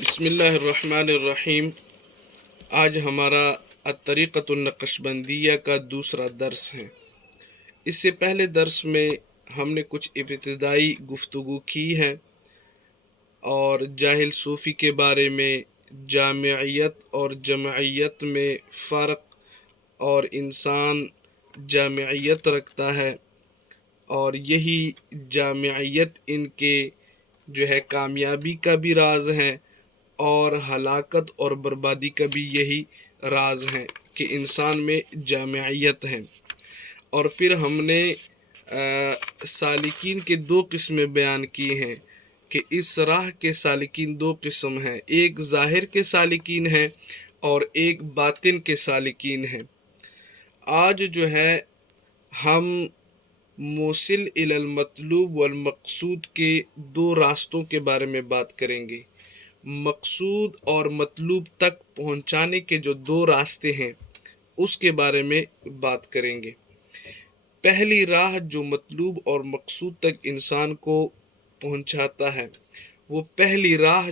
بسم اللہ الرحمن الرحیم۔ آج ہمارا الطریقۃ النقشبندیہ کا دوسرا درس ہے۔ اس سے پہلے درس میں ہم نے کچھ ابتدائی گفتگو کی ہے اور جاہل صوفی کے بارے میں، جامعیت اور جمعیت میں فرق، اور انسان جامعیت رکھتا ہے اور یہی جامعیت ان کے کامیابی کا بھی راز ہے اور ہلاکت اور بربادی کا بھی یہی راز ہے کہ انسان میں جامعیت ہے۔ اور پھر ہم نے سالکین کے دو قسمیں بیان کی ہیں کہ اس راہ کے سالکین دو قسم ہیں، ایک ظاہر کے سالکین ہیں اور ایک باطن کے سالکین ہیں۔ آج ہم موصل الی المطلوب والمقصود کے دو راستوں کے بارے میں بات کریں گے۔ مقصود اور مطلوب تک پہنچانے کے جو دو راستے ہیں اس کے بارے میں بات کریں گے۔ پہلی راہ جو مطلوب اور مقصود تک انسان کو پہنچاتا ہے، وہ پہلی راہ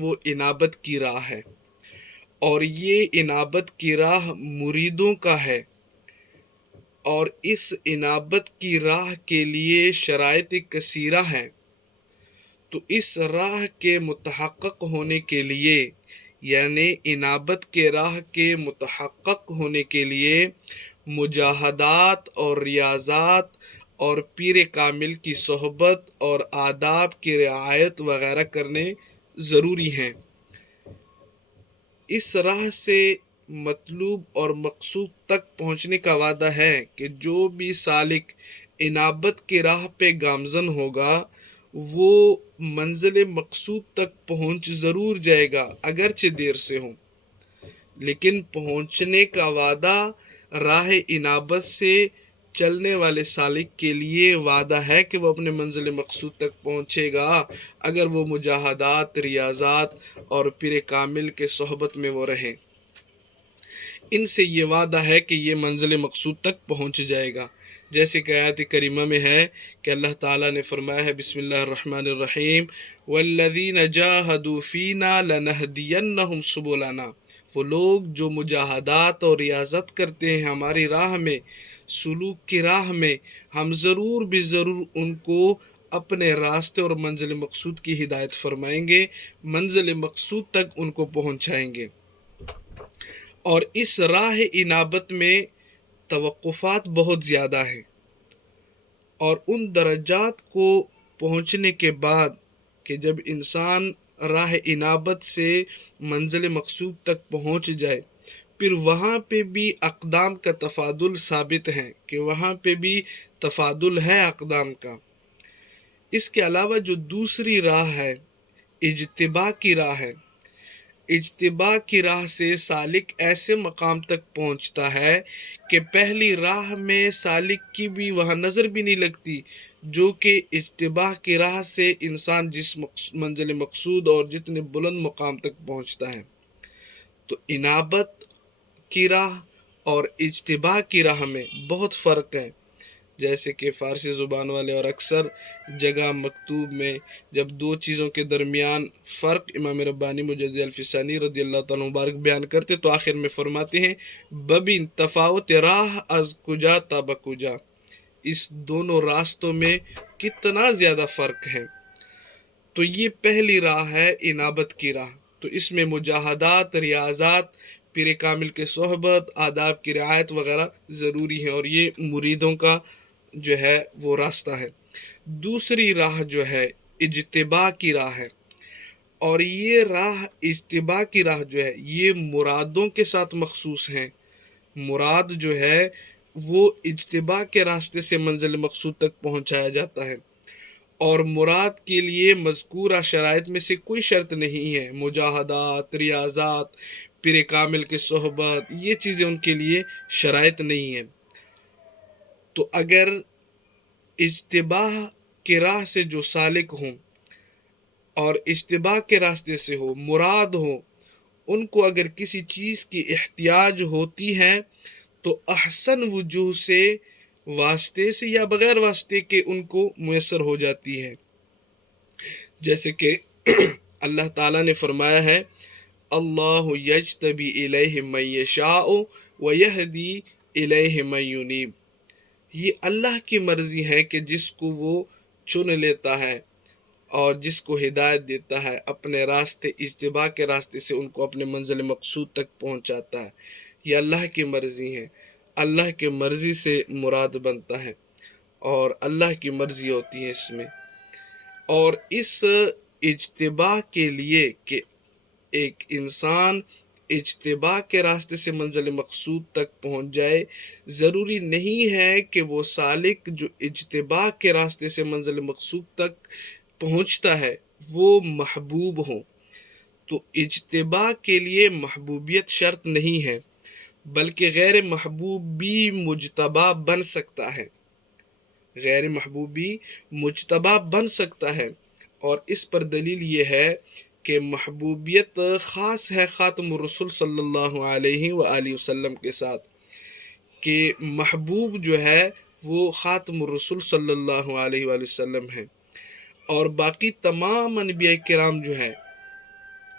وہ انابت کی راہ ہے، اور یہ انابت کی راہ مریدوں کا ہے، اور اس انابت کی راہ کے لیے شرائط کثیرہ ہیں۔ تو اس راہ کے متحقق ہونے کے لیے، یعنی انابت کے راہ کے متحقق ہونے کے لیے مجاہدات اور ریاضات اور پیر کامل کی صحبت اور آداب کی رعایت وغیرہ کرنے ضروری ہیں۔ اس راہ سے مطلوب اور مقصود تک پہنچنے کا وعدہ ہے کہ جو بھی سالک انابت کی راہ پہ گامزن ہوگا وہ منزل مقصود تک پہنچ ضرور جائے گا، اگرچہ دیر سے ہو، لیکن پہنچنے کا وعدہ راہ انابت سے چلنے والے سالک کے لیے وعدہ ہے کہ وہ اپنے منزل مقصود تک پہنچے گا اگر وہ مجاہدات، ریاضات اور پیر کامل کے صحبت میں وہ رہیں۔ ان سے یہ وعدہ ہے کہ یہ منزل مقصود تک پہنچ جائے گا، جیسے کہ آیت کریمہ میں ہے کہ اللہ تعالیٰ نے فرمایا ہے بسم اللہ الرحمن الرحیم والذین جاہدوا فینا لنہدینہم سبلنا۔ وہ لوگ جو مجاہدات اور ریاضت کرتے ہیں ہماری راہ میں، سلوک کی راہ میں، ہم ضرور بھی ضرور ان کو اپنے راستے اور منزل مقصود کی ہدایت فرمائیں گے، منزل مقصود تک ان کو پہنچائیں گے۔ اور اس راہ انابت میں توقفات بہت زیادہ ہیں، اور ان درجات کو پہنچنے کے بعد کہ جب انسان راہ انابت سے منزل مقصود تک پہنچ جائے، پھر وہاں پہ بھی اقدام کا تفاضل ثابت ہے کہ وہاں پہ بھی تفاضل ہے اقدام کا۔ اس کے علاوہ جو دوسری راہ ہے، اجتباع کی راہ ہے، اجتباع کی راہ سے سالک ایسے مقام تک پہنچتا ہے کہ پہلی راہ میں سالک کی بھی وہاں نظر بھی نہیں لگتی، جو کہ اجتباع کی راہ سے انسان جس منزل مقصود اور جتنے بلند مقام تک پہنچتا ہے۔ تو انابت کی راہ اور اجتباع کی راہ میں بہت فرق ہے، جیسے کہ فارسی زبان والے اور اکثر جگہ مکتوب میں جب دو چیزوں کے درمیان فرق امام ربانی مجدد الفسانی رضی اللہ تعالیٰ مبارک بیان کرتے تو آخر میں فرماتے ہیں ببین تفاوت راہ از کجا تا بکجا، اس دونوں راستوں میں کتنا زیادہ فرق ہے۔ تو یہ پہلی راہ ہے انابت کی راہ، تو اس میں مجاہدات، ریاضات، پیر کامل کے صحبت، آداب کی رعایت وغیرہ ضروری ہیں، اور یہ مریدوں کا وہ راستہ ہے۔ دوسری راہ اجتباع کی راہ ہے، اور یہ راہ اجتباع کی راہ یہ مرادوں کے ساتھ مخصوص ہیں۔ مراد وہ اجتباع کے راستے سے منزل مقصود تک پہنچایا جاتا ہے، اور مراد کے لیے مذکورہ شرائط میں سے کوئی شرط نہیں ہے، مجاہدات، ریاضات، پیر کامل کے صحبت، یہ چیزیں ان کے لیے شرائط نہیں ہیں۔ تو اگر اجتباع کے راہ سے جو سالک ہوں اور اجتباع کے راستے سے ہو، مراد ہو، ان کو اگر کسی چیز کی احتیاج ہوتی ہے تو احسن وجوہ سے، واسطے سے یا بغیر واسطے کے، ان کو میسر ہو جاتی ہے۔ جیسے کہ اللہ تعالیٰ نے فرمایا ہے اللہ یجتبی الیہ من یشاء ویہدی الیہ من ینیب، یہ اللہ کی مرضی ہے کہ جس کو وہ چن لیتا ہے اور جس کو ہدایت دیتا ہے اپنے راستے اجتباء کے راستے سے ان کو اپنے منزل مقصود تک پہنچاتا ہے۔ یہ اللہ کی مرضی ہے، اللہ کی مرضی سے مراد بنتا ہے اور اللہ کی مرضی ہوتی ہے اس میں۔ اور اس اجتباء کے لیے کہ ایک انسان اجتباء کے راستے سے منزل مقصود تک پہنچ جائے، ضروری نہیں ہے کہ وہ سالک جو اجتباء کے راستے سے منزل مقصود تک پہنچتا ہے وہ محبوب ہو۔ تو اجتباء کے لیے محبوبیت شرط نہیں ہے، بلکہ غیر محبوب بھی مجتبی بن سکتا ہے، غیر محبوب بھی مجتبی بن سکتا ہے۔ اور اس پر دلیل یہ ہے کہ محبوبیت خاص ہے خاتم الرسول صلی اللہ علیہ وآلہ وسلم کے ساتھ، کہ محبوب جو ہے وہ خاتم الرسول صلی اللہ علیہ وآلہ وسلم ہے، اور باقی تمام انبیاء کرام جو ہے،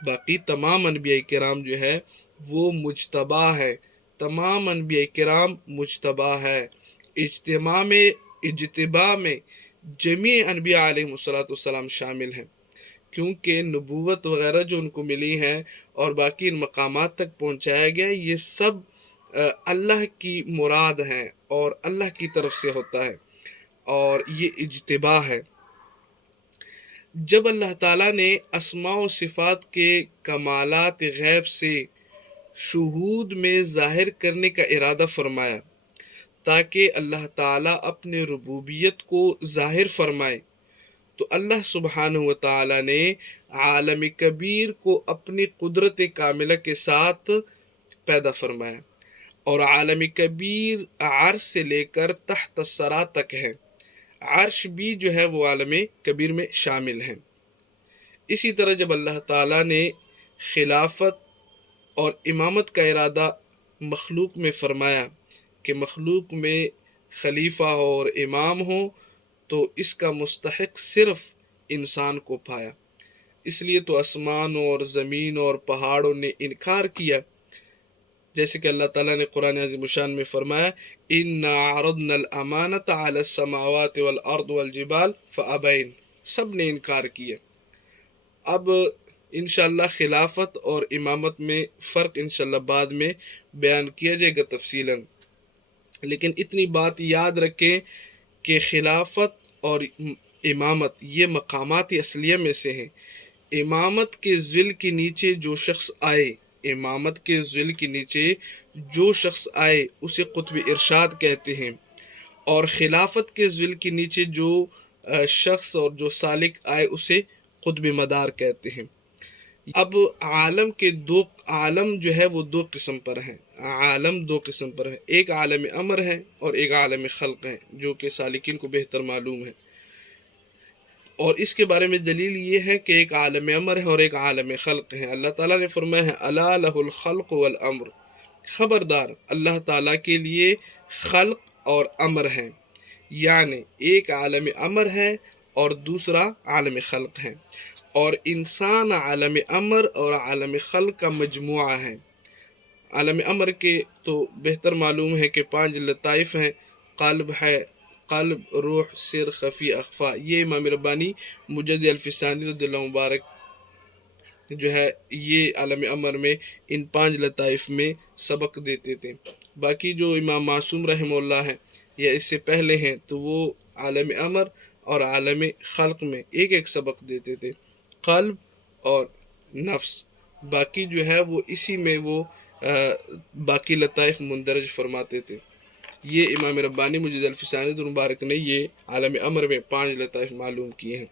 باقی تمام انبیاء کرام جو ہے وہ مجتبی ہے، تمام انبیاء کرام مجتبی ہے۔ اجتباء میں جمیع انبیاء علیہ السلام شامل ہیں، کیونکہ نبوت وغیرہ جو ان کو ملی ہے اور باقی ان مقامات تک پہنچایا گیا، یہ سب اللہ کی مراد ہیں اور اللہ کی طرف سے ہوتا ہے، اور یہ اجتباء ہے۔ جب اللہ تعالیٰ نے اسماء و صفات کے کمالات غیب سے شہود میں ظاہر کرنے کا ارادہ فرمایا تاکہ اللہ تعالیٰ اپنے ربوبیت کو ظاہر فرمائے، تو اللہ سبحانہ و تعالیٰ نے عالم کبیر کو اپنی قدرت کاملہ کے ساتھ پیدا فرمایا، اور عالم کبیر عرش سے لے کر تحت الثری تک ہے، عرش بھی جو ہے وہ عالم کبیر میں شامل ہے۔ اسی طرح جب اللہ تعالیٰ نے خلافت اور امامت کا ارادہ مخلوق میں فرمایا کہ مخلوق میں خلیفہ ہو اور امام ہو، تو اس کا مستحق صرف انسان کو پایا۔ اس لیے تو آسمانوں اور زمینوں اور پہاڑوں نے انکار کیا، جیسے کہ اللہ تعالیٰ نے قرآن عظیم الشان میں فرمایا اِنَّا عَرَضْنَا الْأَمَانَةَ عَلَى السَّمَاوَاتِ وَالْأَرْضِ وَالْجِبَالِ فَأَبَيْنَ، سب نے انکار کیا۔ اب انشاءاللہ خلافت اور امامت میں فرق انشاءاللہ بعد میں بیان کیا جائے گا تفصیلاً، لیکن اتنی بات یاد رکھیں کہ خلافت اور امامت یہ مقامات اصلیہ میں سے ہیں۔ امامت کے ظل کے نیچے جو شخص آئے، امامت کے ظل کے نیچے جو شخص آئے اسے قطب ارشاد کہتے ہیں، اور خلافت کے ظل کے نیچے جو شخص اور جو سالک آئے اسے قطب مدار کہتے ہیں۔ اب عالم جو ہے وہ دو قسم پر ہیں، عالم دو قسم پر ہے، ایک عالم امر ہے اور ایک عالم خلق ہے، جو کہ سالکین کو بہتر معلوم ہے۔ اور اس کے بارے میں دلیل یہ ہے کہ ایک عالم امر ہے اور ایک عالم خلق ہے۔ اللہ تعالیٰ نے فرمایا ہے الا لہ الخلق والامر، خبردار اللہ تعالیٰ کے لیے خلق اور امر ہے، یعنی ایک عالم امر ہے اور دوسرا عالم خلق ہے، اور انسان عالم امر اور عالم خلق کا مجموعہ ہے۔ عالم امر کے تو بہتر معلوم ہے کہ 5 لطائف ہیں، قلب ہے، قلب، روح، سر، خفی، اخفا۔ یہ امام ربانی مجدد الفسانی رضی اللہ مبارک جو ہے یہ عالم امر میں ان 5 لطائف میں سبق دیتے تھے۔ باقی جو امام معصوم رحمہ اللہ ہے یا اس سے پہلے ہیں تو وہ عالم امر اور عالم خلق میں ایک ایک سبق دیتے تھے، قلب اور نفس، باقی جو ہے وہ اسی میں وہ باقی لطائف مندرج فرماتے تھے۔ یہ امام ربانی مجدد الفسانی مبارک نے یہ عالم امر میں 5 لطائف معلوم کیے ہیں۔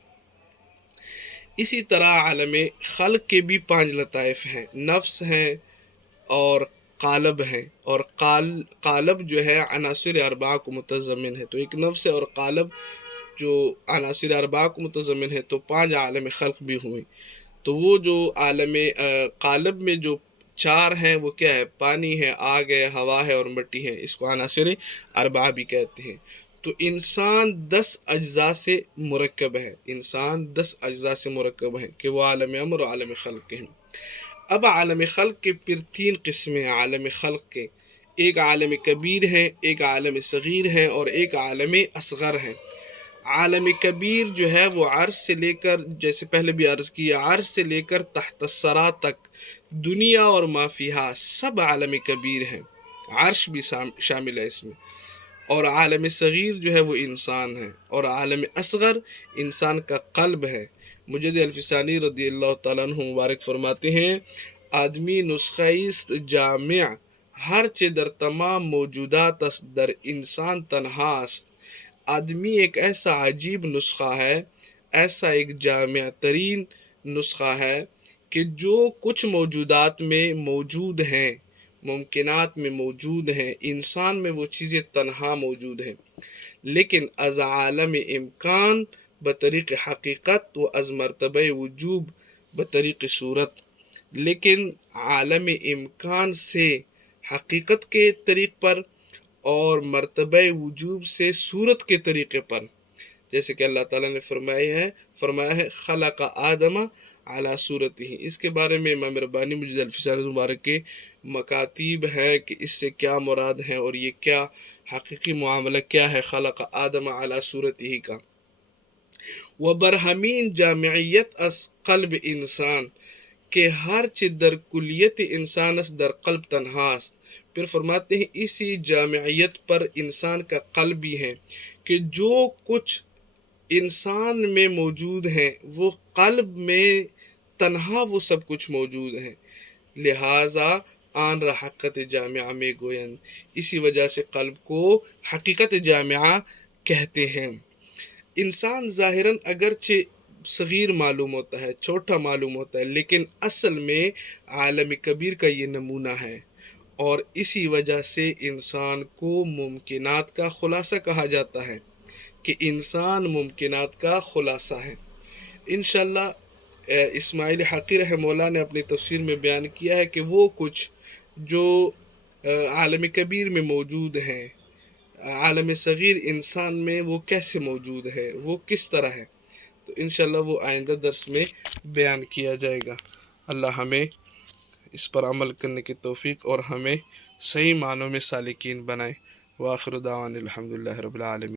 اسی طرح عالم خلق کے بھی 5 لطائف ہیں، نفس ہیں اور قالب ہیں، اور قالب جو ہے عناصر اربعہ کو متضمن ہے، تو ایک نفس ہے اور قالب جو عناصر اربعہ کو متضمن ہے، تو 5 عالم خلق بھی ہوئے۔ تو وہ جو عالم قالب میں جو 4 ہیں وہ کیا ہے؟ پانی ہے، آگ ہے، ہوا ہے اور مٹی ہے، اس کو عناصر اربعہ بھی کہتے ہیں۔ تو انسان 10 اجزاء سے مرکب ہے، انسان 10 اجزاء سے مرکب ہے کہ وہ عالم امر و عالم خلق ہیں۔ اب عالم خلق کے پھر 3 قسمیں ہیں عالم خلق کے، ایک عالم کبیر ہے، ایک عالم صغیر ہے اور ایک عالم اصغر ہے۔ عالم کبیر جو ہے وہ عرش سے لے کر، جیسے پہلے بھی عرض کیا، عرش سے لے کر تحت الثری تک دنیا اور ما فیہا سب عالم کبیر ہیں، عرش بھی شامل ہے اس میں۔ اور عالم صغیر جو ہے وہ انسان ہے، اور عالم اصغر انسان کا قلب ہے۔ مجد الفسانی رضی اللہ تعالیٰ عنہ مبارک فرماتے ہیں، آدمی نسخہ است جامع ہر چہ در تمام موجودات است در انسان تنہا است۔ آدمی ایک ایسا عجیب نسخہ ہے، ایسا ایک جامع ترین نسخہ ہے کہ جو کچھ موجودات میں موجود ہیں، ممکنات میں موجود ہیں، انسان میں وہ چیزیں تنہا موجود ہیں، لیکن از عالم امکان بطریق حقیقت و از مرتبہ وجوب بطریق صورت، لیکن عالم امکان سے حقیقت کے طریق پر اور مرتبہ وجوب سے صورت کے طریقے پر، جیسے کہ اللہ تعالیٰ نے فرمایا ہے خلق آدم علی صورتہ۔ اس کے بارے میں امام ربانی مجد الفسانی مبارک کے مکاتیب ہے کہ اس سے کیا مراد ہے اور یہ کیا حقیقی معاملہ کیا ہے خلق آدم علی صورتہ کا۔ و برہمین جامعیت اس قلب انسان کہ ہر چہ در کلیت انسان اس در قلب تنہا است۔ پھر فرماتے ہیں اسی جامعیت پر انسان کا قلب بھی ہے کہ جو کچھ انسان میں موجود ہیں وہ قلب میں تنہا وہ سب کچھ موجود ہیں، لہٰذا آن را حقیقت جامعہ میں گویند، اسی وجہ سے قلب کو حقیقت جامعہ کہتے ہیں۔ انسان ظاہراً اگرچہ صغیر معلوم ہوتا ہے، چھوٹا معلوم ہوتا ہے، لیکن اصل میں عالم کبیر کا یہ نمونہ ہے، اور اسی وجہ سے انسان کو ممکنات کا خلاصہ کہا جاتا ہے کہ انسان ممکنات کا خلاصہ ہے۔ انشاءاللہ اسماعیل حقی رحمہ اللہ نے اپنی تفسیر میں بیان کیا ہے کہ وہ کچھ جو عالم کبیر میں موجود ہیں، عالم صغیر انسان میں وہ کیسے موجود ہے، وہ کس طرح ہے، تو انشاءاللہ وہ آئندہ درس میں بیان کیا جائے گا۔ اللہ ہمیں اس پر عمل کرنے کی توفیق اور ہمیں صحیح معنوں میں سالکین بنائے۔ وآخر دعوانا الحمدللہ رب العالمین۔